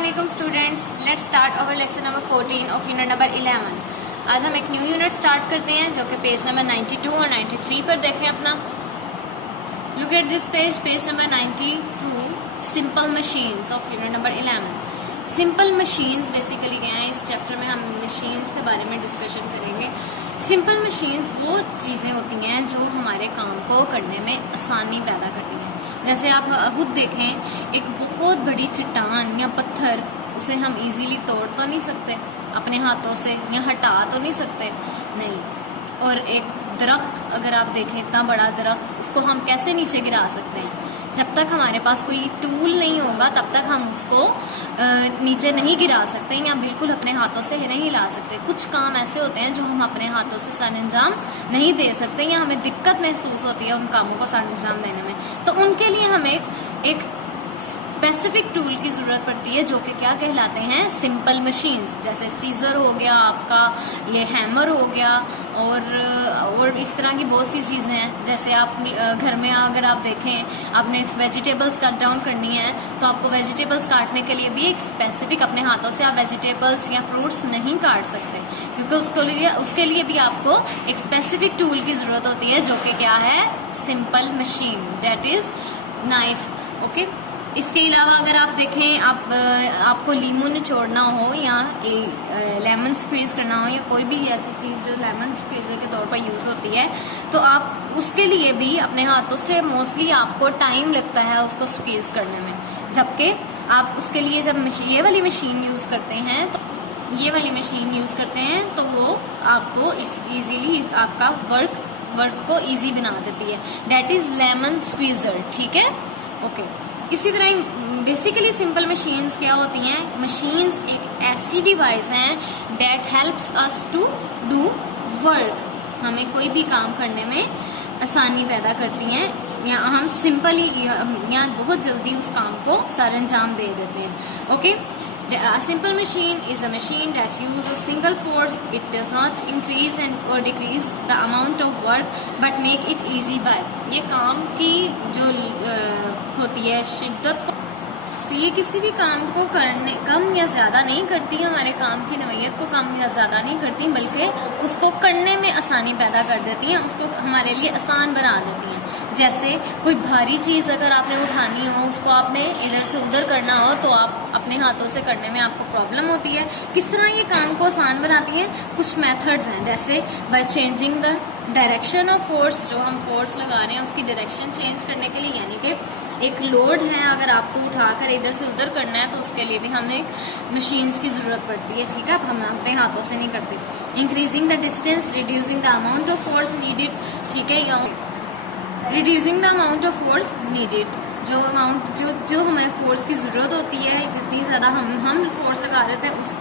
Assalamualaikum students, let's start our lecture number 14 of unit number 11. आज हम एक new unit start करते हैं जो कि पेज नंबर 92 और 93 पर देखें अपना. Look at this page number 92, simple machines of unit number 11. Simple machines basically क्या है, इस चैप्टर में हम मशीन्स के बारे में डिस्कशन करेंगे. सिंपल मशीन्स वो चीज़ें होती हैं जो हमारे काम को करने में आसानी पैदा करती हैं. जैसे आप खुद देखें, एक बहुत बड़ी चट्टान या पत्थर, उसे हम इजीली तोड़ तो नहीं सकते अपने हाथों से, या हटा तो नहीं सकते, नहीं. और एक दरख्त अगर आप देखें, इतना बड़ा दरख्त, उसको हम कैसे नीचे गिरा सकते हैं? जब तक हमारे पास कोई टूल नहीं होगा तब तक हम उसको नीचे नहीं गिरा सकते या बिल्कुल अपने हाथों से नहीं ला सकते. कुछ काम ऐसे होते हैं जो हम अपने हाथों से सर अंजाम नहीं दे सकते या हमें दिक्कत महसूस होती है उन कामों को सर अंजाम देने में. तो उनके लिए हमें एक स्पेसिफिक टूल की ज़रूरत पड़ती है जो कि क्या कहलाते हैं, सिंपल मशीन्स. जैसे सीज़र हो गया आपका, ये हैमर हो गया, और इस तरह की बहुत सी चीज़ें हैं. जैसे आप घर में अगर आप देखें, आपने वेजिटेबल्स कट डाउन करनी है तो आपको वेजिटेबल्स काटने के लिए भी एक स्पेसिफिक, अपने हाथों से आप वेजिटेबल्स या फ्रूट्स नहीं काट सकते, क्योंकि उसके लिए भी आपको एक स्पेसिफिक टूल की ज़रूरत होती है जो कि क्या है, simple machine, that is knife. Okay. इसके अलावा अगर आप देखें, आपको लीमू निचोड़ना हो या लेमन स्क्वीज़ करना हो या कोई भी ऐसी चीज़ जो लेमन स्क्वीज़र के तौर पर यूज़ होती है, तो आप उसके लिए भी अपने हाथों से मोस्टली आपको टाइम लगता है उसको स्क्वीज़ करने में. जबकि आप उसके लिए जब ये वाली मशीन यूज़ करते हैं, तो ये वाली मशीन यूज़ करते हैं तो वो आपको ईजीली आपका वर्क को ईजी बना देती है. That is lemon squeezer. ठीक है. ओके. इसी तरह बेसिकली सिंपल मशीन्स क्या होती हैं? मशीन्स एक ऐसी डिवाइस हैं that helps us to do work. हमें कोई भी काम करने में आसानी पैदा करती हैं, या हम सिंपली या बहुत जल्दी उस काम को सर अंजाम दे देते हैं. Okay. A simple machine is a machine that uses single force. It does not increase or decrease the amount of work but make it easy by. ये काम की जो होती है शिद्दत, तो ये किसी भी काम को करने कम या ज़्यादा नहीं करती, हमारे काम की नौइयत को कम या ज़्यादा नहीं करती, बल्कि उसको करने में आसानी पैदा कर देती हैं, उसको हमारे लिए आसान बना देती हैं. जैसे कोई भारी चीज़ अगर आपने उठानी हो, उसको आपने इधर से उधर करना हो, तो आप अपने हाथों से करने में आपको प्रॉब्लम होती है. किस तरह ये काम को आसान बनाती है? कुछ मेथड्स हैं, जैसे by changing the direction of force. जो हम फोर्स लगा रहे हैं उसकी डायरेक्शन चेंज करने के लिए, यानी कि एक लोड है, अगर आपको उठाकर इधर से उधर करना है तो उसके लिए भी हमें मशीन्स की ज़रूरत पड़ती है. ठीक है. अब हम अपने हाथों से नहीं करते. Increasing the distance, reducing the amount of force needed. ठीक है. या reducing the amount of force needed, जो हमें फोर्स की ज़रूरत होती है, जितनी ज़्यादा हम फोर्स लगा रहे थे उस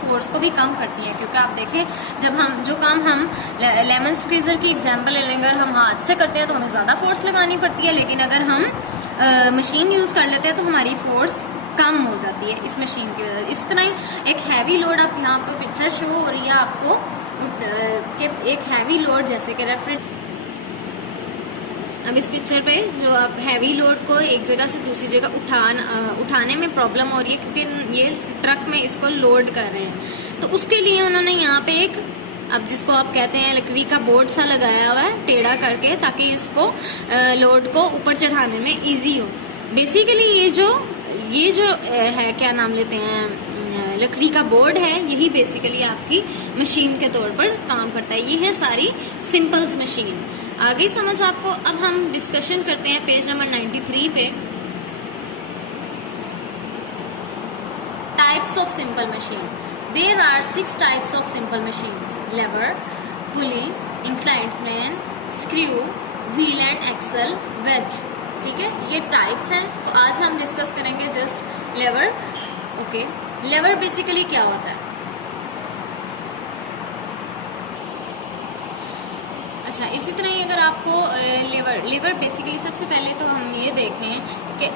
फोर्स को भी कम करती है. क्योंकि आप देखें, जब हम लेमन स्क्वीज़र की एग्जांपल ले लेंगे, अगर हम हाथ से करते हैं तो हमें ज़्यादा फोर्स लगानी पड़ती है, लेकिन अगर हम मशीन यूज़ कर लेते हैं तो हमारी फोर्स कम हो जाती है इस मशीन की वजह से. इस तरह एक हैवी लोड, आप यहाँ पर पिक्चर शो हो रही है आपको कि एक हैवी लोड, जैसे कि अब इस पिक्चर पे जो आप हैवी लोड को एक जगह से दूसरी जगह उठाने में प्रॉब्लम हो रही है, क्योंकि ये ट्रक में इसको लोड कर रहे हैं. तो उसके लिए उन्होंने यहाँ पे एक, अब जिसको आप कहते हैं लकड़ी का बोर्ड सा लगाया हुआ है टेढ़ा करके, ताकि इसको लोड को ऊपर चढ़ाने में इजी हो. बेसिकली ये जो है, क्या नाम लेते हैं, लकड़ी का बोर्ड है, यही बेसिकली आपकी मशीन के तौर पर काम करता है. ये है सारी सिंपल्स मशीन. आगे समझ आपको. अब हम डिस्कशन करते हैं पेज नंबर 93 पे. Types of simple machine. There are 6 types of simple machines: lever, pulley, inclined plane, screw, wheel and axle, wedge. ठीक है. ये टाइप्स हैं. तो आज हम डिस्कस करेंगे जस्ट लेवर. ओके. लेवर बेसिकली क्या होता है? अच्छा, इसी तरह ही अगर आपको लेवर बेसिकली, सबसे पहले तो हम ये देखें कि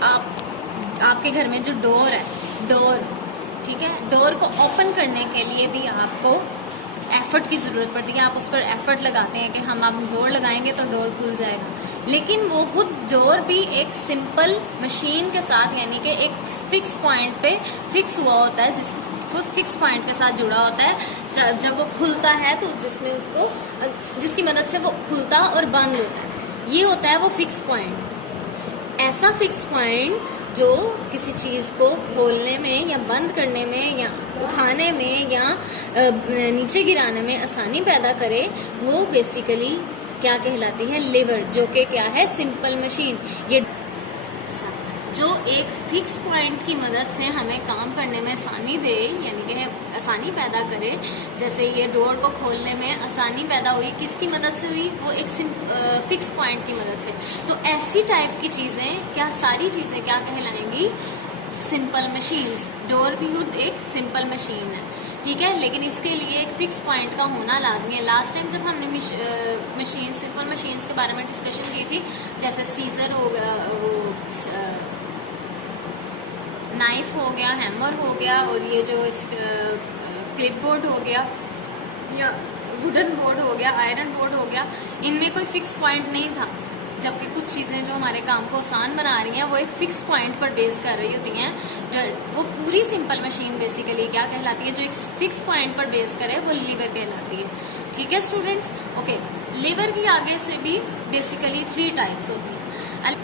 आपके घर में जो डोर है, ठीक है, डोर को ओपन करने के लिए भी आपको एफर्ट की ज़रूरत पड़ती है, आप उस पर एफर्ट लगाते हैं कि हम अब जोर लगाएंगे तो डोर खुल जाएगा, लेकिन वो खुद डोर भी एक सिंपल मशीन के साथ यानी कि एक फिक्स पॉइंट पे फिक्स हुआ होता है, वो फिक्स पॉइंट के साथ जुड़ा होता है। जब वो खुलता है तो जिसकी मदद से वो खुलता और बंद होता है, ये होता है वो फिक्स पॉइंट। ऐसा फिक्स पॉइंट जो किसी चीज़ को खोलने में या बंद करने में या उठाने में या नीचे गिराने में आसानी पैदा करे, वो बेसिकली क्या कहलाती है? लीवर, जो कि क्या है? Simple machine. ये जो एक फिक्स पॉइंट की मदद से हमें काम करने में आसानी दे, यानी कि आसानी पैदा करे। जैसे ये डोर को खोलने में आसानी पैदा हुई, किसकी मदद से हुई? वो एक फिक्स पॉइंट की मदद से। तो ऐसी टाइप की चीज़ें, क्या सारी चीज़ें क्या कहलाएंगी? Simple machines. डोर भी खुद एक सिंपल मशीन है, ठीक है, लेकिन इसके लिए एक फिक्स पॉइंट का होना लाजमी है। लास्ट टाइम जब हमने मशीन सिंपल मशीन्स के बारे में डिस्कशन की थी, जैसे सीजर हो गया, वो नाइफ हो गया, हैमर हो गया, और ये जो क्लिप बोर्ड हो गया या वुडन बोर्ड हो गया, आयरन बोर्ड हो गया, इनमें कोई फिक्स पॉइंट नहीं था। जबकि कुछ चीज़ें जो हमारे काम को आसान बना रही हैं वो एक फ़िक्स पॉइंट पर बेस कर रही होती हैं। वो पूरी सिंपल मशीन बेसिकली क्या कहलाती है? जो एक फिक्स पॉइंट पर बेस करे वो लीवर कहलाती है, ठीक है स्टूडेंट्स। ओके, लीवर की आगे से भी बेसिकली 3 टाइप्स होती हैं,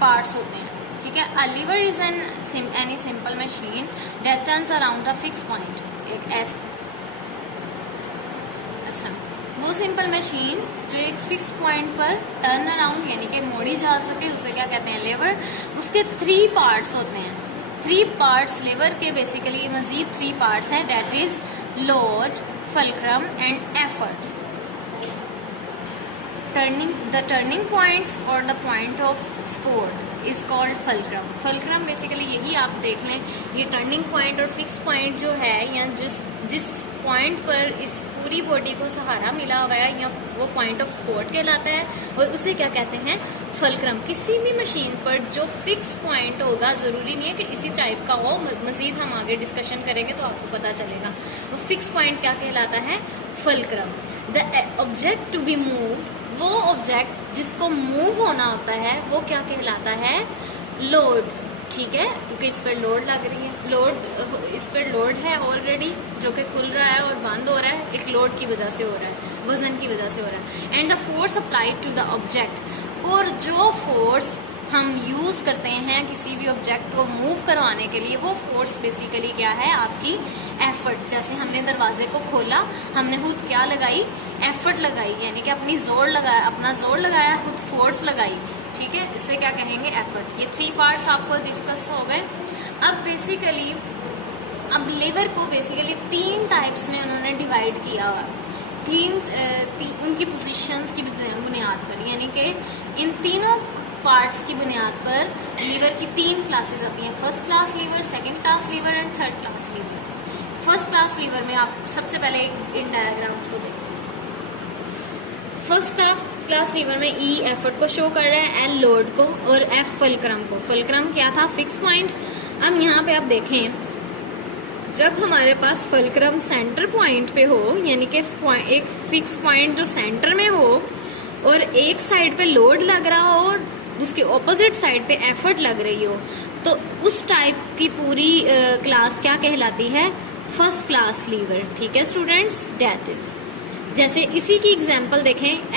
पार्ट्स होते हैं, ठीक है। A lever is any simple machine that turns around a fix point. एक ऐसा, अच्छा, वो सिंपल मशीन जो एक फिक्स पॉइंट पर टर्न अराउंड यानी कि मोड़ी जा सके, उसे क्या कहते हैं? लीवर। उसके 3 पार्ट्स होते हैं। 3 पार्ट्स लीवर के बेसिकली मजीद 3 पार्ट्स हैं, that is load, fulcrum and effort. The turning points और the point of support is called fulcrum. Fulcrum basically यही आप देख लें, ये टर्निंग पॉइंट और फिक्स पॉइंट जो है, या जिस पॉइंट पर इस पूरी बॉडी को सहारा मिला हुआ है, या वो पॉइंट ऑफ सपोर्ट कहलाता है, और उसे क्या कहते हैं? फल्क्रम। किसी भी मशीन पर जो फिक्स पॉइंट होगा, ज़रूरी नहीं है कि इसी टाइप का हो, मज़ीद हम आगे डिस्कशन करेंगे तो आपको पता चलेगा। वो फिक्स पॉइंट क्या कहलाता है? Fulcrum. The object to be move, वो ऑब्जेक्ट जिसको मूव होना होता है वो क्या कहलाता है? लोड, ठीक है, क्योंकि इस पर लोड लग रही है। लोड, इस पर लोड है ऑलरेडी, जो कि खुल रहा है और बंद हो रहा है, एक लोड की वजह से हो रहा है, वजन की वजह से हो रहा है। And the force applied to the object, और जो फोर्स हम यूज़ करते हैं किसी भी ऑब्जेक्ट को मूव करवाने के लिए, वो फोर्स बेसिकली क्या है? आपकी एफर्ट। जैसे हमने दरवाजे को खोला, हमने खुद क्या लगाई? एफर्ट लगाई, यानी कि अपना जोर लगाया, खुद फोर्स लगाई, ठीक है, इससे क्या कहेंगे? एफर्ट। ये 3 पार्ट्स आपको डिस्कस हो गए। अब बेसिकली लीवर को बेसिकली 3 टाइप्स में उन्होंने डिवाइड किया हुआ, उनकी पोजीशंस की बुनियाद पर, यानी कि इन तीनों पार्ट्स की बुनियाद पर लीवर की 3 क्लासेस होती हैं। First class lever, second class lever and third class liver. First class lever में आप सबसे पहले इन डायग्राम्स को देखें। फर्स्ट क्लास लीवर में ई एफर्ट को शो कर रहा है, एल लोड को, और एफ फल्क्रम को। फल्क्रम क्या था? Fix point. अब यहाँ पे आप देखें, जब हमारे पास फल्क्रम सेंटर पॉइंट पे हो, यानी कि एक फिक्स पॉइंट जो सेंटर में हो और एक साइड पे लोड लग रहा हो और उसके ऑपोजिट साइड पे एफर्ट लग रही हो, तो उस टाइप की पूरी क्लास क्या कहलाती है? फर्स्ट क्लास लीवर, ठीक है स्टूडेंट्स। डेट इज, जैसे इसी की एग्जांपल देखें,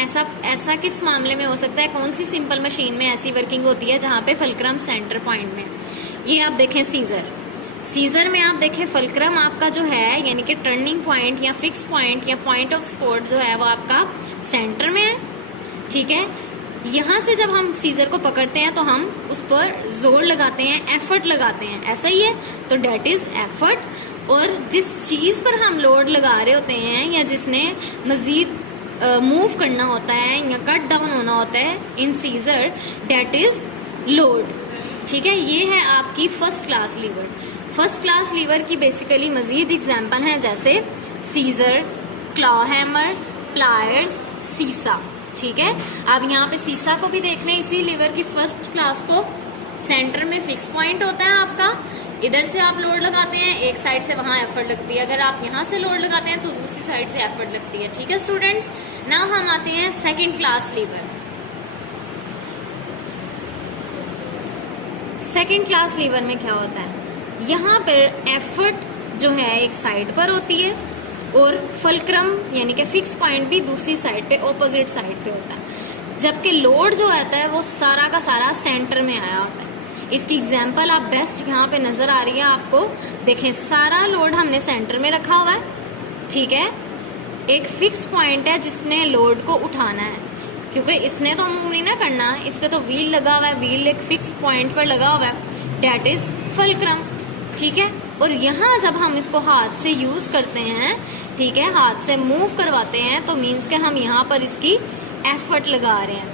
ऐसा किस मामले में हो सकता है? कौन सी सिंपल मशीन में ऐसी वर्किंग होती है जहाँ पे फल्क्रम सेंटर पॉइंट में? ये आप देखें सीजर में आप देखें फल्क्रम आपका जो है, यानी कि टर्निंग पॉइंट या फिक्स पॉइंट या पॉइंट ऑफ सपोर्ट जो है वो आपका सेंटर में है, ठीक है। यहाँ से जब हम सीजर को पकड़ते हैं तो हम उस पर जोर लगाते हैं, एफर्ट लगाते हैं, ऐसा ही है, तो डेट इज एफर्ट। और जिस चीज़ पर हम लोड लगा रहे होते हैं या जिसने मज़ीद मूव करना होता है या कट डाउन होना होता है इन सीजर, डेट इज लोड, ठीक है। ये है आपकी first class lever. First class lever की बेसिकली मज़ीद एग्जांपल हैं, जैसे सीजर, क्लॉ हैमर, प्लायर्स, सीसा, ठीक है। अब यहाँ पे सीसा को भी देख लें, इसी लीवर की फर्स्ट क्लास को। सेंटर में फिक्स पॉइंट होता है आपका, इधर से आप लोड लगाते हैं, एक साइड से वहां एफर्ट लगती है, अगर आप यहाँ से लोड लगाते हैं तो दूसरी साइड से एफर्ट लगती है। ठीक है स्टूडेंट्स, नाउ हम आते हैं second class lever. Second class lever में क्या होता है, यहाँ पर एफर्ट जो है एक साइड पर होती है और फुलक्रम यानी कि फिक्स पॉइंट भी दूसरी साइड पे, ऑपोजिट साइड पे होता है, जबकि लोड जो आता है वो सारा का सारा सेंटर में आया होता है। इसकी एग्जांपल आप बेस्ट यहाँ पे नजर आ रही है आपको, देखें सारा लोड हमने सेंटर में रखा हुआ है, ठीक है, एक फिक्स पॉइंट है जिसने लोड को उठाना है, क्योंकि इसने तो मूव नहीं ना करना, इस पे तो व्हील लगा हुआ है, व्हील एक फिक्स पॉइंट पर लगा हुआ है, डेट इज फुलक्रम। ठीक है, और यहाँ जब हम इसको हाथ से यूज करते हैं, ठीक है, हाथ से मूव करवाते हैं, तो मीन्स के हम यहाँ पर इसकी एफर्ट लगा रहे हैं।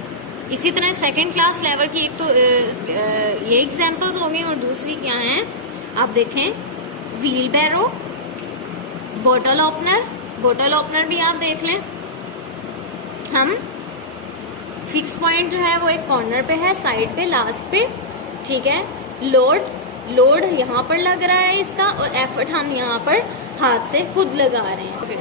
इसी तरह सेकंड क्लास लेवर की एक तो ये एग्जांपल्स हो गई, और दूसरी क्या है आप देखें, व्हील बैरो, बोतल ओपनर, बोतल ओपनर भी आप देख लें। हम फिक्स पॉइंट जो है वो एक कॉर्नर पे है, साइड पे, लास्ट पे, ठीक है, लोड यहाँ पर लग रहा है इसका, और एफर्ट हम यहाँ पर हाथ से खुद लगा रहे हैं।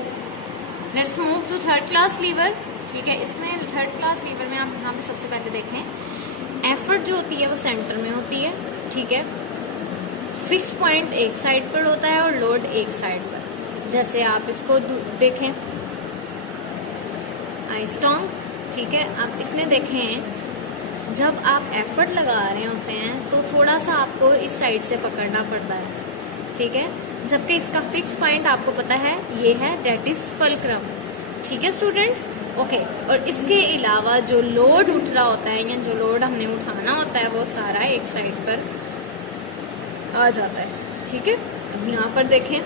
Let's move to third class lever. ठीक है, इसमें थर्ड क्लास लीवर में आप यहाँ पे सबसे पहले देखें, एफर्ट जो होती है वो सेंटर में होती है, ठीक है, फिक्स पॉइंट एक साइड पर होता है और लोड एक साइड पर। जैसे आप इसको देखें, आई स्टोंग, ठीक है, आप इसमें देखें जब आप एफर्ट लगा रहे होते हैं तो थोड़ा सा आपको इस साइड से पकड़ना पड़ता है, ठीक है, जबकि इसका फिक्स पॉइंट आपको पता है ये है, डेट इज फुलक्रम। ठीक है स्टूडेंट्स, ओके। और इसके अलावा जो लोड उठ रहा होता है या जो लोड हमने उठाना होता है वो सारा एक साइड पर आ जाता है। ठीक है, अब यहाँ पर देखें,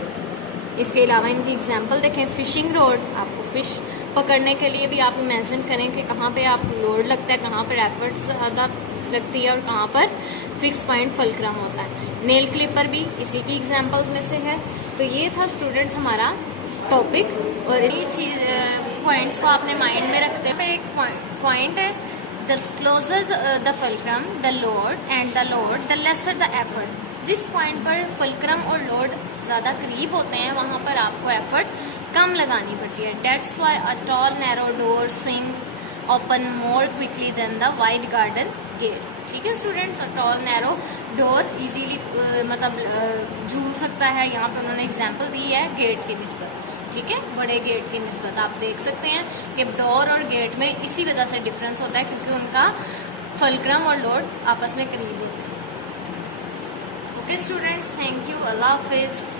इसके अलावा इनकी एग्जांपल देखें, फिशिंग रोड, आपको फिश पकड़ने के लिए भी आप इमेजिन करें कि कहाँ पे आप लोड लगता है, कहाँ पर एफर्ट ज़्यादा लगती है और कहाँ पर फिक्स पॉइंट फुलक्रम होता है। नेल क्लिपर भी इसी की एग्जांपल्स में से है। तो ये था स्टूडेंट्स हमारा टॉपिक, और ये चीज पॉइंट्स को आपने माइंड में रखते हैं। एक पॉइंट है, the closer the fulcrum the load and the load the lesser the effort. जिस पॉइंट पर फुलक्रम और लोड ज़्यादा करीब होते हैं वहाँ पर आपको एफर्ट कम लगानी पड़ती है। That's why a tall narrow door swing open more quickly than the wide garden gate. ठीक है students, a tall narrow door easily मतलब झूल सकता है। यहाँ पे उन्होंने एग्जांपल दी है गेट की निस्बत, ठीक है, बड़े गेट की निस्बत। आप देख सकते हैं कि डोर और गेट में इसी वजह से डिफरेंस होता है, क्योंकि उनका फुलक्रम और लोड आपस में करीब होते हैं। ओके स्टूडेंट्स, थैंक यू, अल्लाह हाफिज़।